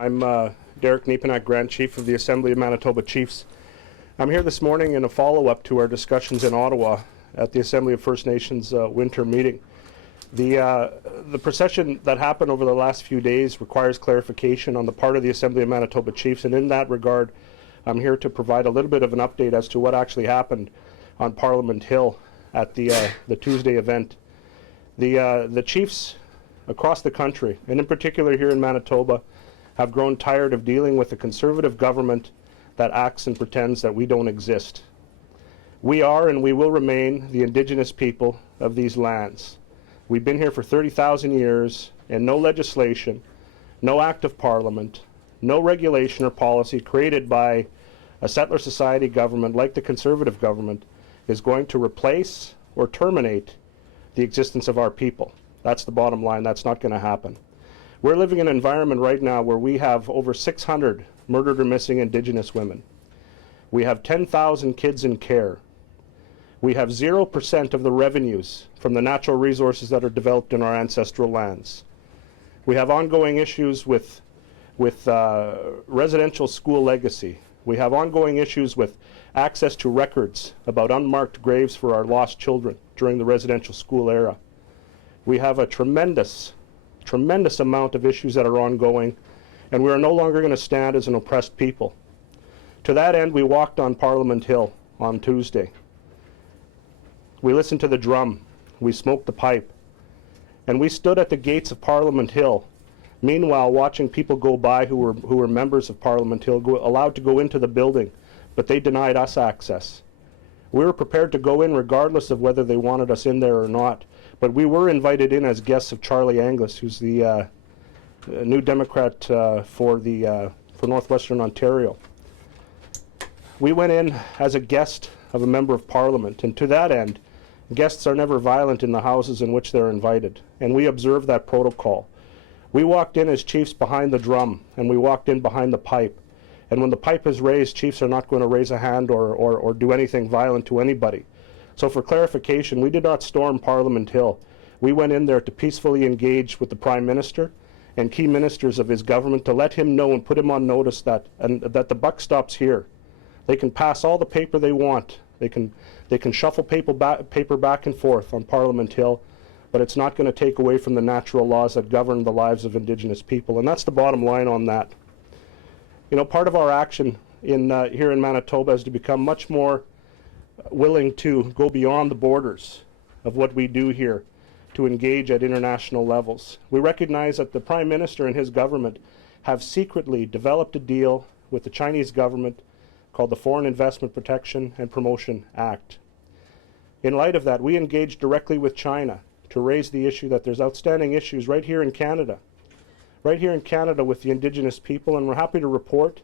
I'm Derek Nepinak, Grand Chief of the Assembly of Manitoba Chiefs. I'm here this morning in a follow-up to our discussions in Ottawa at the Assembly of First Nations winter meeting. The procession that happened over the last few days requires clarification on the part of the Assembly of Manitoba Chiefs, and in that regard, I'm here to provide a little bit of an update as to what actually happened on Parliament Hill at the Tuesday event. The Chiefs across the country, and in particular here in Manitoba, have grown tired of dealing with a conservative government that acts and pretends that we don't exist. We are and we will remain the Indigenous people of these lands. We've been here for 30,000 years, and no legislation, no act of Parliament, no regulation or policy created by a settler society government like the Conservative government is going to replace or terminate the existence of our people. That's the bottom line. That's not going to happen. We're living in an environment right now where we have over 600 murdered or missing Indigenous women. We have 10,000 kids in care. We have 0% of the revenues from the natural resources that are developed in our ancestral lands. We have ongoing issues with residential school legacy. We have ongoing issues with access to records about unmarked graves for our lost children during the residential school era. We have a tremendous amount of issues that are ongoing, and we are no longer going to stand as an oppressed people. To that end, we walked on Parliament Hill on Tuesday. We listened to the drum, we smoked the pipe, and we stood at the gates of Parliament Hill, meanwhile watching people go by who were members of Parliament Hill, allowed to go into the building, but they denied us access. We were prepared to go in regardless of whether they wanted us in there or not, but we were invited in as guests of Charlie Angus, who's the new Democrat for Northwestern Ontario. We went in as a guest of a member of Parliament, and to that end, guests are never violent in the houses in which they're invited, and we observe that protocol. We walked in as chiefs behind the drum, and we walked in behind the pipe. And when the pipe is raised, chiefs are not going to raise a hand or do anything violent to anybody. So for clarification, we did not storm Parliament Hill. We went in there to peacefully engage with the Prime Minister and key ministers of his government to let him know and put him on notice that the buck stops here. They can pass all the paper they want. They can shuffle paper back and forth on Parliament Hill, but it's not going to take away from the natural laws that govern the lives of Indigenous people. And that's the bottom line on that. You know, part of our action here in Manitoba is to become much more willing to go beyond the borders of what we do here to engage at international levels. We recognize that the Prime Minister and his government have secretly developed a deal with the Chinese government called the Foreign Investment Protection and Promotion Act. In light of that, we engaged directly with China to raise the issue that there's outstanding issues right here in Canada with the Indigenous people, and we're happy to report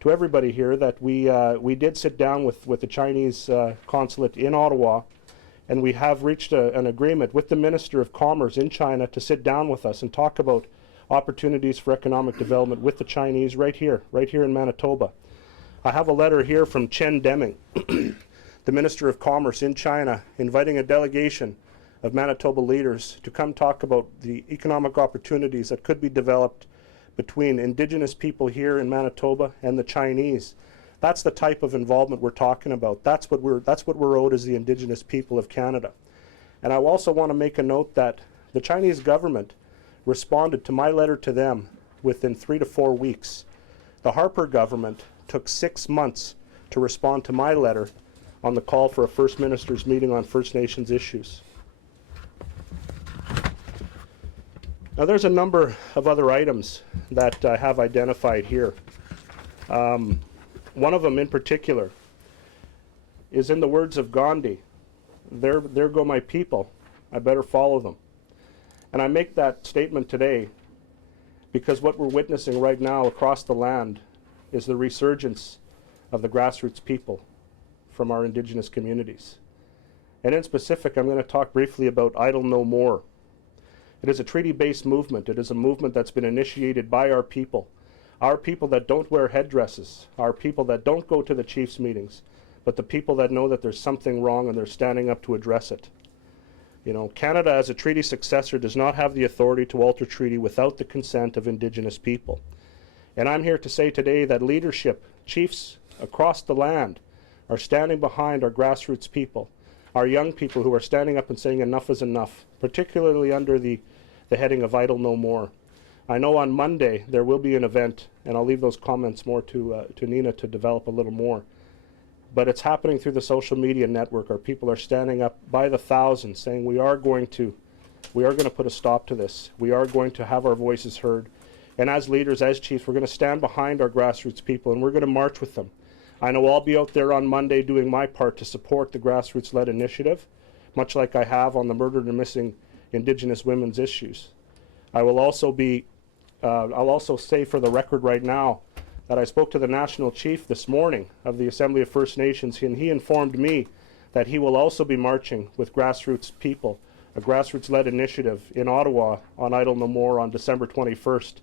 to everybody here that we did sit down with the Chinese consulate in Ottawa, and we have reached an agreement with the Minister of Commerce in China to sit down with us and talk about opportunities for economic development with the Chinese right here in Manitoba. I have a letter here from Chen Deming, the Minister of Commerce in China, inviting a delegation of Manitoba leaders to come talk about the economic opportunities that could be developed between Indigenous people here in Manitoba and the Chinese. That's the type of involvement we're talking about. That's what we're owed as the Indigenous people of Canada. And I also want to make a note that the Chinese government responded to my letter to them within 3 to 4 weeks. The Harper government took 6 months to respond to my letter on the call for a First Minister's meeting on First Nations issues. Now there's a number of other items that I have identified here. One of them in particular is in the words of Gandhi, there go my people, I better follow them. And I make that statement today because what we're witnessing right now across the land is the resurgence of the grassroots people from our Indigenous communities. And in specific, I'm going to talk briefly about Idle No More. It is a treaty-based movement. It is a movement that's been initiated by our people that don't wear headdresses, our people that don't go to the Chiefs meetings, but the people that know that there's something wrong and they're standing up to address it. You know, Canada as a treaty successor does not have the authority to alter treaty without the consent of Indigenous people. And I'm here to say today that leadership, chiefs across the land, are standing behind our grassroots people, our young people who are standing up and saying enough is enough, particularly under the heading of Idle No More. I know on Monday there will be an event, and I'll leave those comments more to Nina to develop a little more. But it's happening through the social media network. Our people are standing up by the thousands saying we are going to put a stop to this. We are going to have our voices heard. And as leaders, as chiefs, we're going to stand behind our grassroots people, and we're going to march with them. I know I'll be out there on Monday doing my part to support the grassroots-led initiative, much like I have on the murdered and missing Indigenous women's issues. I will also be, I'll also say for the record right now that I spoke to the National Chief this morning of the Assembly of First Nations, and he informed me that he will also be marching with grassroots people, a grassroots-led initiative in Ottawa on Idle No More on December 21st.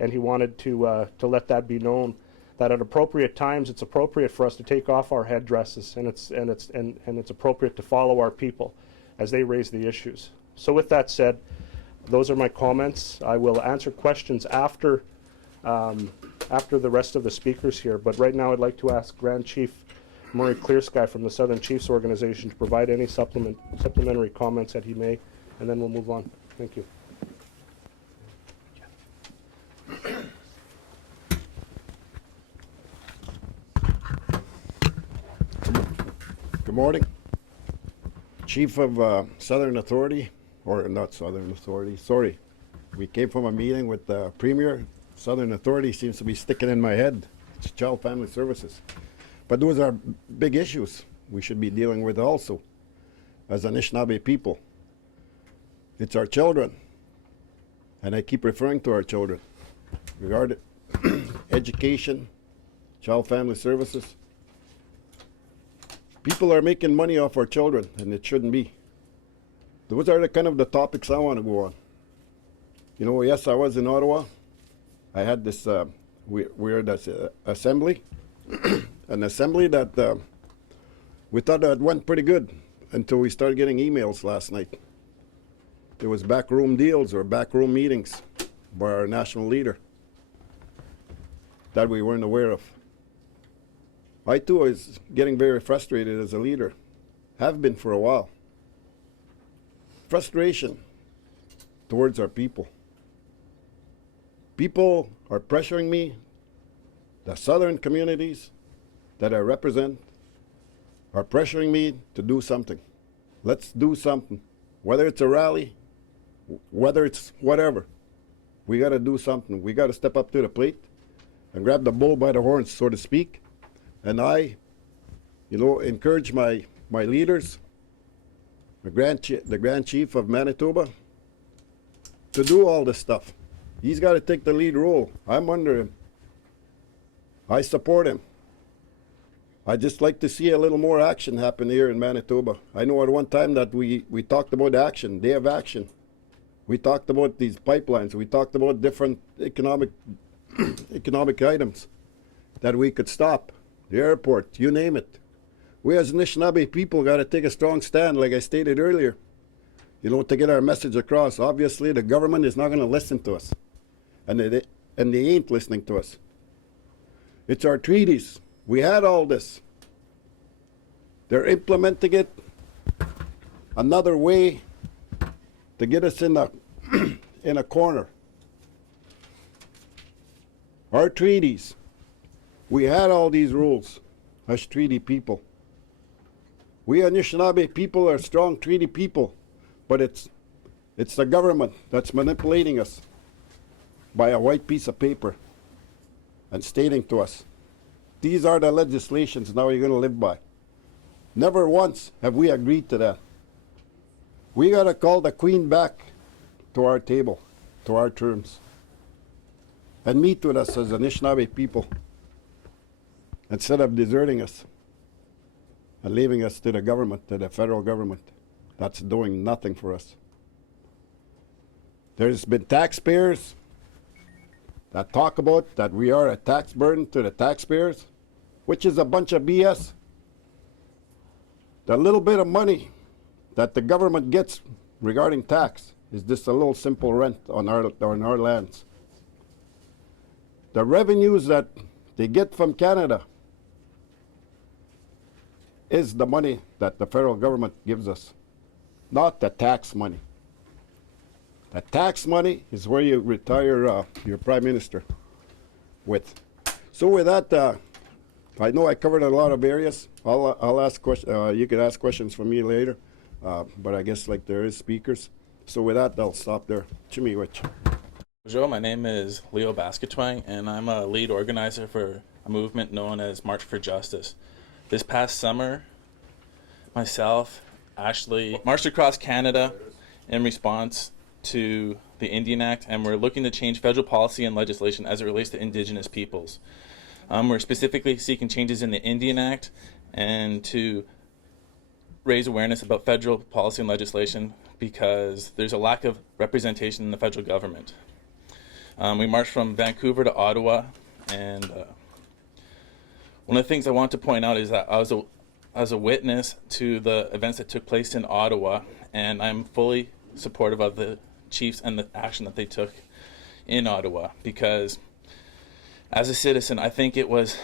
And he wanted to let that be known, that at appropriate times it's appropriate for us to take off our headdresses, and it's appropriate to follow our people as they raise the issues. So with that said, those are my comments. I will answer questions after the rest of the speakers here, but right now I'd like to ask Grand Chief Murray Clearsky from the Southern Chiefs Organization to provide any supplementary comments that he may, and then we'll move on. Thank you. Good morning. Chief of Southern Authority, or not Southern Authority, sorry. We came from a meeting with the Premier. Southern Authority seems to be sticking in my head. It's Child Family Services. But those are big issues we should be dealing with also as Anishinaabe people. It's our children, and I keep referring to our children. Regarding education, Child Family Services. People are making money off our children, and it shouldn't be. Those are the kind of the topics I want to go on. You know, yes, I was in Ottawa. I had this, we're at this assembly, an assembly that we thought that went pretty good until we started getting emails last night. There was backroom deals or backroom meetings by our national leader that we weren't aware of. I too was getting very frustrated as a leader, have been for a while. Frustration towards our people. People are pressuring me, the southern communities that I represent are pressuring me to do something. Let's do something. Whether it's a rally, whether it's whatever, we got to do something. We got to step up to the plate and grab the bull by the horns, so to speak. And I, encourage my leaders, the Grand Chief of Manitoba, to do all this stuff. He's got to take the lead role. I'm under him. I support him. I just like to see a little more action happen here in Manitoba. I know at one time that we talked about action, day of action. We talked about these pipelines. We talked about different economic items that we could stop. The airport, you name it. We as Anishinaabe people got to take a strong stand, like I stated earlier, to get our message across. Obviously, the government is not going to listen to us, and they ain't listening to us. It's our treaties. We had all this. They're implementing it another way to get us in a corner. Our treaties. We had all these rules as treaty people. We Anishinaabe people are strong treaty people, but it's the government that's manipulating us by a white piece of paper and stating to us, these are the legislations now you're going to live by. Never once have we agreed to that. We got to call the Queen back to our table, to our terms, and meet with us as Anishinaabe people, instead of deserting us and leaving us to the government, to the federal government, that's doing nothing for us. There's been taxpayers that talk about that we are a tax burden to the taxpayers, which is a bunch of BS. The little bit of money that the government gets regarding tax is just a little simple rent on our lands. the revenues that they get from Canada is the money that the federal government gives us, not the tax money. The tax money is where you retire your prime minister with. So with that, I know I covered a lot of areas. I'll ask questions. You could ask questions from me later, but I guess like there is speakers. So with that, I'll stop there. Chimiwich. Bonjour, my name is Leo Basketwang, and I'm a lead organizer for a movement known as March for Justice. This past summer, myself, Ashley, marched across Canada in response to the Indian Act, and we're looking to change federal policy and legislation as it relates to Indigenous peoples. We're specifically seeking changes in the Indian Act and to raise awareness about federal policy and legislation because there's a lack of representation in the federal government. We marched from Vancouver to Ottawa, and one of the things I want to point out is that I was a witness to the events that took place in Ottawa, and I'm fully supportive of the Chiefs and the action that they took in Ottawa because as a citizen, I think it was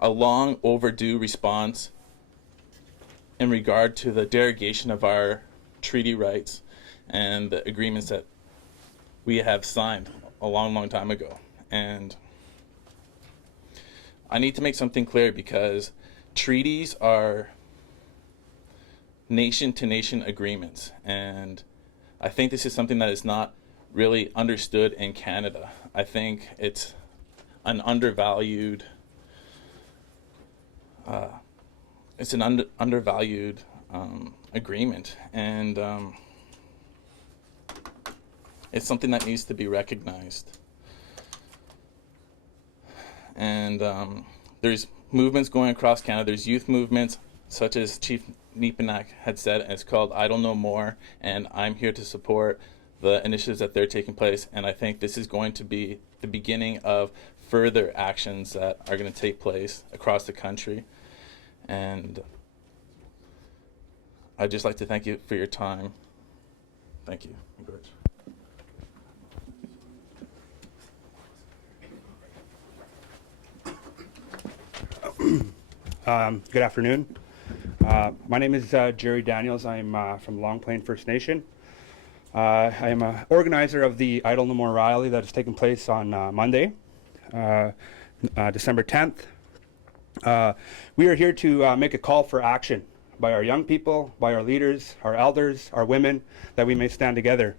a long overdue response in regard to the derogation of our treaty rights and the agreements that we have signed a long, long time ago. And I need to make something clear because treaties are nation-to-nation agreements, and I think this is something that is not really understood in Canada. I think it's an undervalued agreement, and it's something that needs to be recognized. And there's movements going across Canada. There's youth movements such as Chief Nepinak had said, and it's called Idle No More, and I'm here to support the initiatives that they're taking place, and I think this is going to be the beginning of further actions that are going to take place across the country. And I'd just like to thank you for your time. Thank you. Good afternoon. My name is Jerry Daniels. I'm from Long Plain First Nation. I am an organizer of the Idle No More rally that is taking place on Monday, December 10th. We are here to make a call for action by our young people, by our leaders, our elders, our women, that we may stand together.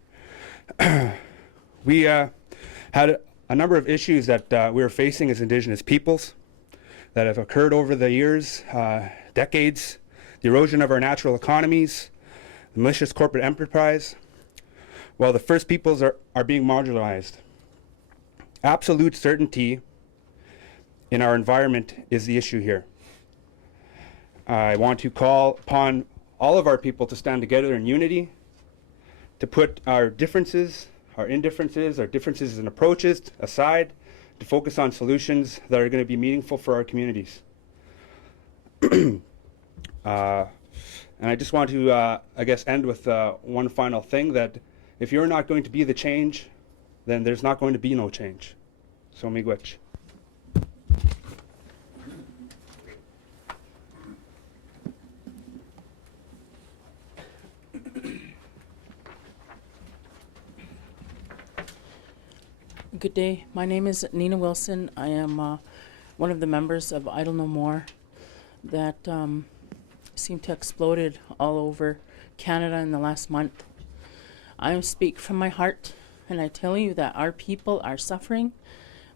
We had a number of issues that we are facing as Indigenous peoples that have occurred over the years, decades, the erosion of our natural economies, the malicious corporate enterprise, while the First Peoples are being marginalized. Absolute certainty in our environment is the issue here. I want to call upon all of our people to stand together in unity, to put our differences, our indifferences, our differences in approaches aside, to focus on solutions that are going to be meaningful for our communities. And I just want to, I guess, end with one final thing, that if you're not going to be the change, then there's not going to be no change. So miigwech. Good day. My name is Nina Wilson. I am one of the members of Idle No More that seem to have exploded all over Canada in the last month. I speak from my heart, and I tell you that our people are suffering.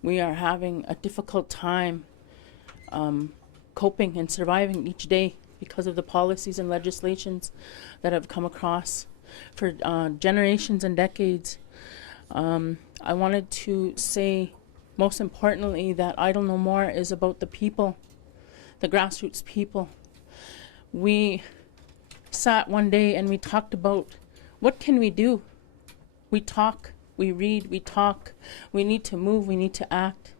We are having a difficult time coping and surviving each day because of the policies and legislations that have come across for generations and decades. I wanted to say, most importantly, that Idle No More is about the people, the grassroots people. We sat one day and we talked about, what can we do? We talk, we read, we talk. We need to move, we need to act.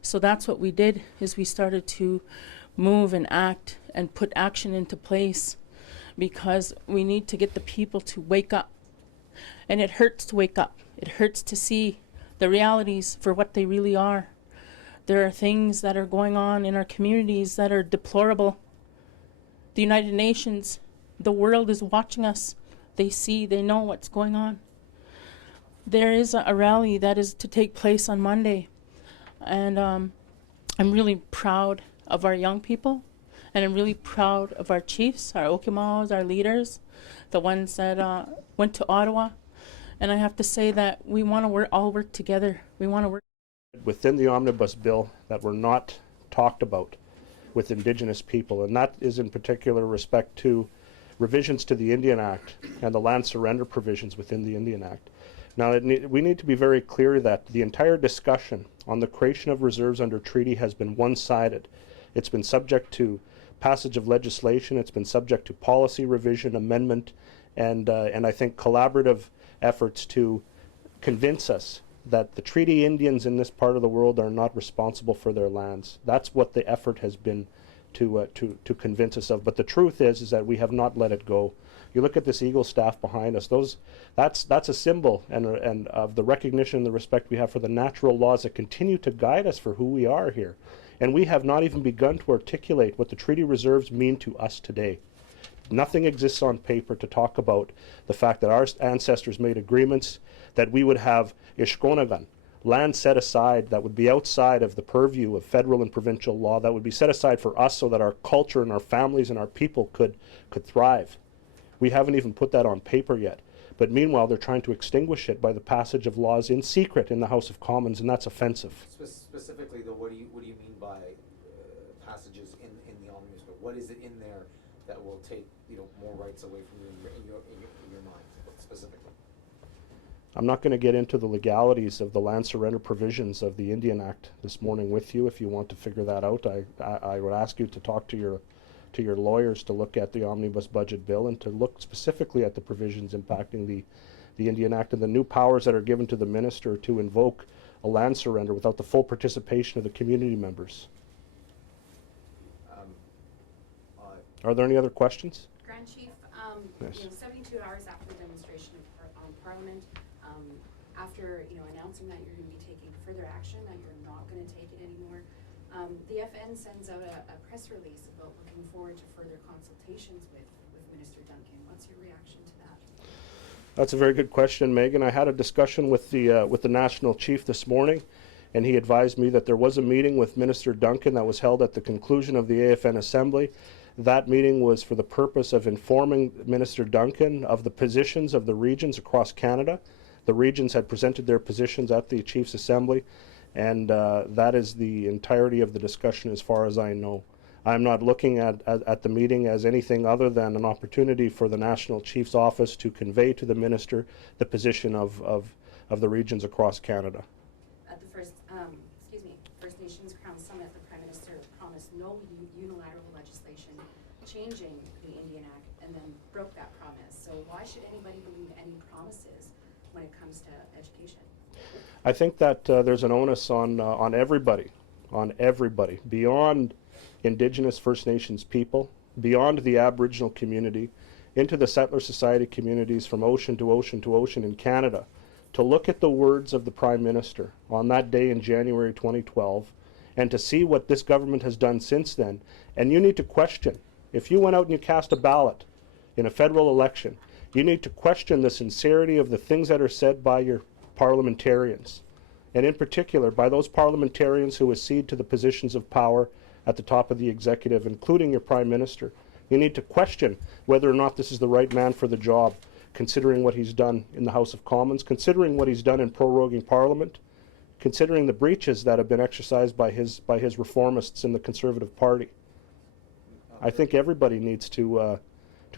So that's what we did, is we started to move and act and put action into place, because we need to get the people to wake up. And it hurts to wake up. It hurts to see the realities for what they really are. There are things that are going on in our communities that are deplorable. The United Nations, the world is watching us. They see, they know what's going on. There is a rally that is to take place on Monday. And I'm really proud of our young people. And I'm really proud of our chiefs, our Okimawos, our leaders, the ones that went to Ottawa. And I have to say that we want to all work together. We want to work within the Omnibus bill that were not talked about with Indigenous people, and that is in particular respect to revisions to the Indian Act and the land surrender provisions within the Indian Act. Now, we need to be very clear that the entire discussion on the creation of reserves under treaty has been one-sided. It's been subject to passage of legislation, it's been subject to policy revision, amendment, and I think collaborative efforts to convince us that the treaty Indians in this part of the world are not responsible for their lands. That's what the effort has been to convince us of. But the truth is that we have not let it go. You look at this Eagle staff behind us. That's a symbol and of the recognition and the respect we have for the natural laws that continue to guide us for who we are here. And we have not even begun to articulate what the treaty reserves mean to us today. Nothing exists on paper to talk about the fact that our ancestors made agreements that we would have Ishkonagan, land set aside that would be outside of the purview of federal and provincial law, that would be set aside for us so that our culture and our families and our people could thrive. We haven't even put that on paper yet. But meanwhile, they're trying to extinguish it by the passage of laws in secret in the House of Commons, and that's offensive. Specifically, though, what do you mean by passages in the Omnibus? But what is it in there that will take more rights away from you in your mind specifically? I'm not going to get into the legalities of the land surrender provisions of the Indian Act this morning with you. If you want to figure that out, I would ask you to talk to your lawyers to look at the Omnibus budget bill and to look specifically at the provisions impacting the Indian Act and the new powers that are given to the minister to invoke a land surrender without the full participation of the community members. Are there any other questions? Grand Chief, Yes. 72 hours after the demonstration on Parliament, after announcing that you're going to be taking further action, that you're not going to take it anymore, the FN sends out a press release about looking forward to further consultations with Minister Duncan. What's your reaction to that? That's a very good question, Megan. I had a discussion with the National Chief this morning, and he advised me that there was a meeting with Minister Duncan that was held at the conclusion of the AFN Assembly. That meeting was for the purpose of informing Minister Duncan of the positions of the regions across Canada. The regions had presented their positions at the Chiefs Assembly, and that is the entirety of the discussion as far as I know. I'm not looking at the meeting as anything other than an opportunity for the National Chief's Office to convey to the Minister the position of the regions across Canada. At the First Nations Crown Summit, the Prime Minister promised no unilateral legislation changing the Indian Act and then broke that promise. So why should anybody believe any promises when it comes to education? I think that there's an onus on everybody, beyond Indigenous First Nations people, beyond the Aboriginal community, into the settler society communities from ocean to ocean to ocean in Canada, to look at the words of the Prime Minister on that day in January 2012 and to see what this government has done since then. And you need to question, if you went out and you cast a ballot in a federal election, you need to question the sincerity of the things that are said by your parliamentarians, and in particular by those parliamentarians who accede to the positions of power at the top of the executive, including your Prime Minister. You need to question whether or not this is the right man for the job, considering what he's done in the House of Commons, considering what he's done in proroguing Parliament, considering the breaches that have been exercised by his reformists in the Conservative Party. I think everybody needs to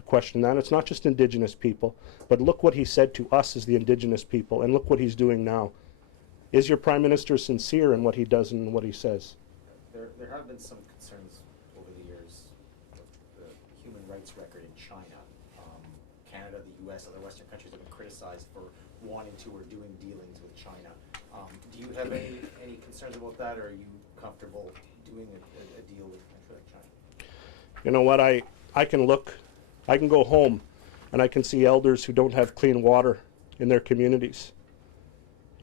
question that. It's not just Indigenous people, but look what he said to us as the Indigenous people, and look what he's doing now. Is your Prime Minister sincere in what he does and what he says? There have been some concerns over the years with the human rights record in China. Canada, the U.S., other Western countries have been criticized for wanting to or doing dealings with China. Do you have any concerns about that, or are you comfortable doing a deal with a country like China? You know what, I can go home and I can see elders who don't have clean water in their communities.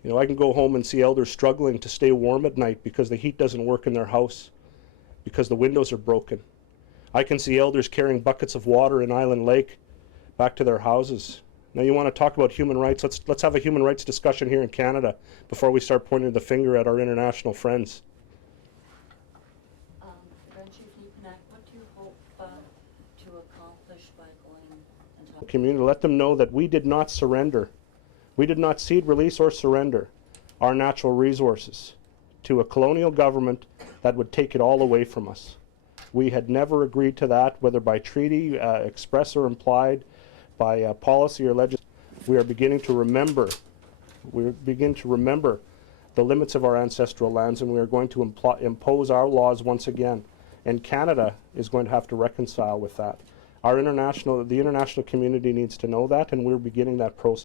You know, I can go home and see elders struggling to stay warm at night because the heat doesn't work in their house, because the windows are broken. I can see elders carrying buckets of water in Island Lake back to their houses. Now you want to talk about human rights, let's have a human rights discussion here in Canada before we start pointing the finger at our international friends. Chief Nepinak, what do you hope to accomplish by going and talking? Community, let them know that we did not surrender. We did not cede, release, or surrender our natural resources to a colonial government that would take it all away from us. We had never agreed to that, whether by treaty, express or implied, by policy or legislation. We are beginning to remember. We begin to remember the limits of our ancestral lands, and we are going to impose our laws once again. And Canada is going to have to reconcile with that. The international community needs to know that, and we're beginning that process.